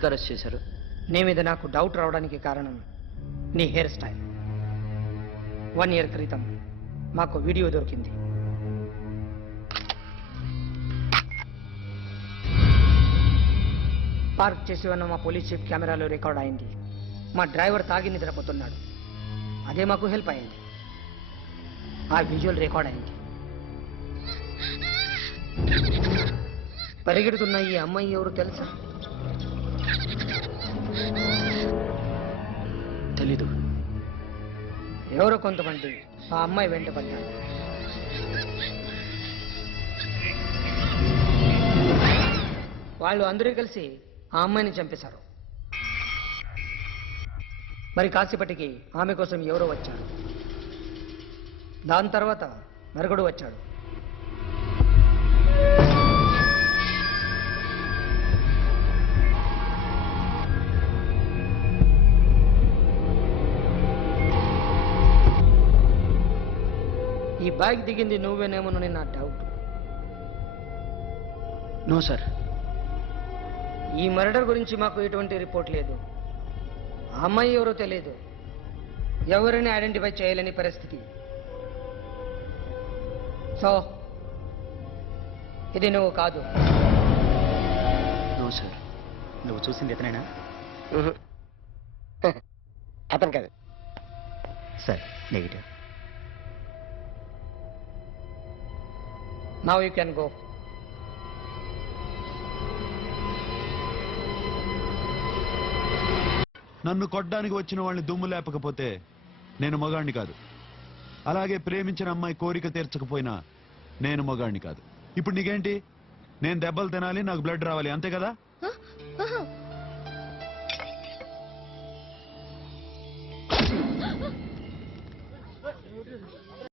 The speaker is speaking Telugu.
ఎందుకు అరెస్ట్ చేశారు? నీ మీద నాకు డౌట్ రావడానికి కారణం నీ హెయిర్ స్టైల్. 1 year క్రితం మాకు వీడియో దొరికింది. పార్క్ చేసి ఉన్న మా పోలీస్ జీప్ కెమెరాలో రికార్డ్ అయింది. మా డ్రైవర్ తాగి నిద్రపోతున్నాడు. అదే మాకు హెల్ప్ అయింది. ఆ విజువల్ రికార్డ్ అయింది. పరిగెడుతున్న ఈ అమ్మాయి ఎవరు తెలుసా? తెలీదు. ఎవరో కొంతమంది ఆ అమ్మాయి వెంట పడ్డారు. వాళ్ళు అందరూ కలిసి ఆ అమ్మాయిని చంపేశారు. మరి కాసేపటికి ఆమె కోసం ఎవరో వచ్చారు. దాని తర్వాత మరొకడు వచ్చాడు. ఈ బైక్ దిగింది నువ్వేనేమోనని నా డౌట్. No sir. ఈ మర్డర్ గురించి మాకు ఎటువంటి రిపోర్ట్ లేదు. ఆ అమ్మాయి ఎవరో తెలియదు. ఎవరిని ఐడెంటిఫై చేయలేని పరిస్థితి. సో ఇది నువ్వు కాదు. No sir. నువ్వు చూసింది ఎతనైనా? అతను కాదు sir. Negative. Now you can go. నన్ను కొట్టడానికి వచ్చిన వాళ్ళని దుమ్ము లేపకపోతే నేను మగాణ్ణి కాదు. అలాగే ప్రేమించిన అమ్మాయి కోరిక తీర్చకపోయినా నేను మగాణ్ణి కాదు. ఇప్పుడు నీకేంటి? నేను దెబ్బలు తినాలి, నాకు బ్లడ్ రావాలి, అంతే కదా?